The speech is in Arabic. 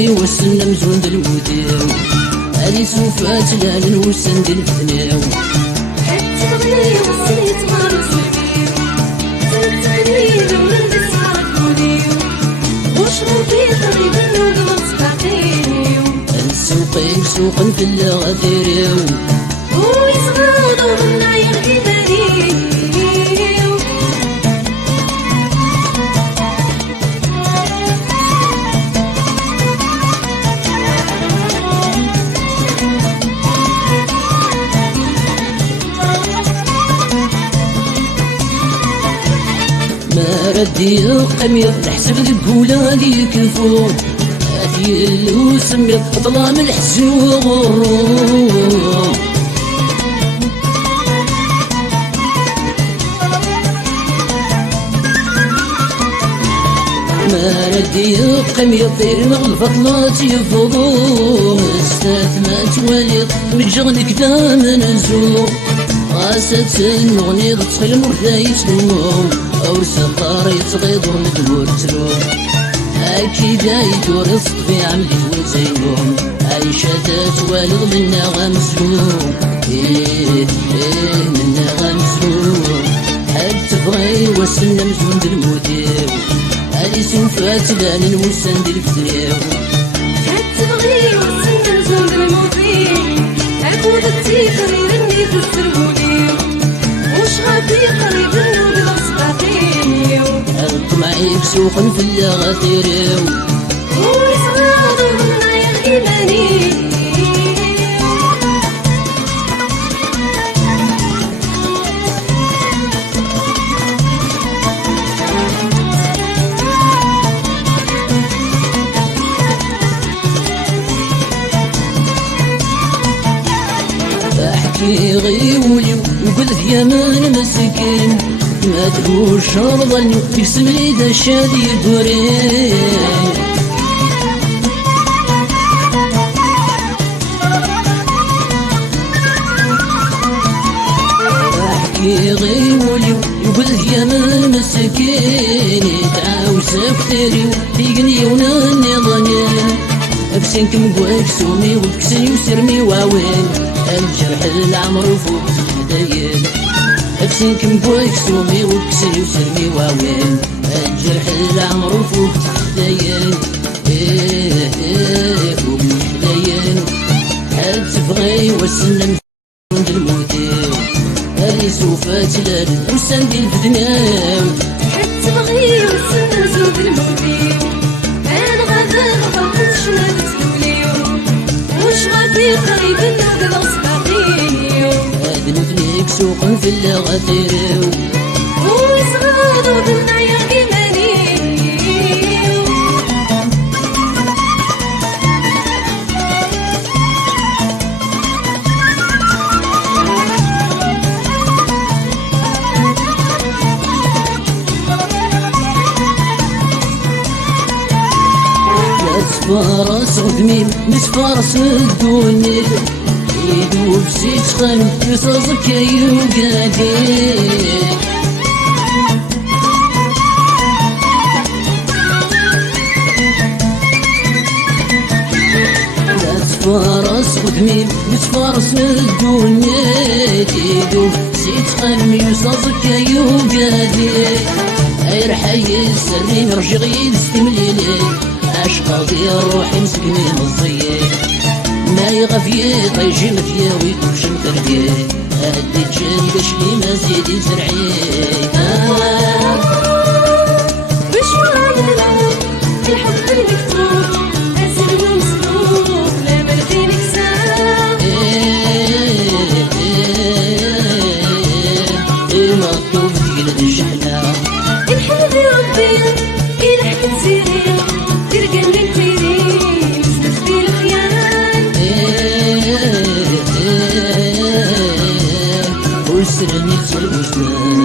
تبغي وسنا مزون الموديو هادي سوفا تلال وسن ديال الفناو حتى تبغي وسن يتمر وسنيو تنتني من الاسمار كونيو وشرو في قريبا وقبل تباقينيو السوقين سوقا في الغديريو ويصغادو منا يغدي دانيو ما ردي قمير نحسب القولة ديك الفوق هاتي الوسمير ظلام الحزن وغرور ما ردي قمير طير مغلفة طلات يفضوه استاذ ما توالي مجغنك دام نزور غاسة النغني تخيل مرثا يسموم أو سقار يتغيضر مدور تروم أكيدا يدور يصطفي عملي وزينوم عايشة توالد منا غمسوم منا غمسوم حد تبغي وسنا مزون بالموديو هادي سوفا تلال وسن ديال الفتريو حد تبغي وسن مزون بالموديو عقود التيفر يرني في السربونيو وشغافي قريب النوبي غصباقينيو الطمعي بسوقا في الغديريو ويصغادو منا يغدي دانيو احكي غيولي وقلت يا من مسكين ما تقول شرضني يقسم لي ذا الشادي دورين احكي غيولي وقلت يا من مسكين تعاوس افتري تيقني وناني ظنين ابسنك مقواك سومي وبكسن يسرمي واوين الجرح العمر فوق الدايل ابسنك مقواك سومي وبكسن يسرمي واوين الجرح العمر فوق الدايل فوق الدايل حد تبغي وسنا مزون الموديو هادي سوفا تلال وسن ديال الفدناو حد تبغي وسن مزون الموديو انا غادا نخلص شنات توليو وشغافي قريب النوبي غصباقينيو هادي نفنيك سوقا في الغديريو ويصغادو منا يغدي دانيو فارس غدميم نتفارس الدنيا يدوب سيت خان يصازك يوقادي نتفارس غدميم نتفارس الدنيا يدوب سيت خان يصازك يوقادي غير حي السري نرجع يستمليلي عشقاضي روحي مسكني مزية ما يغفي طيجي مفيا ويكوش مترقي هدي تجاني باش لي ما زيدي زرعي بشوار العمر الحب المكتوب أسر ومسلوب لا ملقي نكسار المطلوب ديال الجحلة الحب ربي الحب سيري تلقى اللي تيري مسلف في الخيال والسنة نيت الوجدان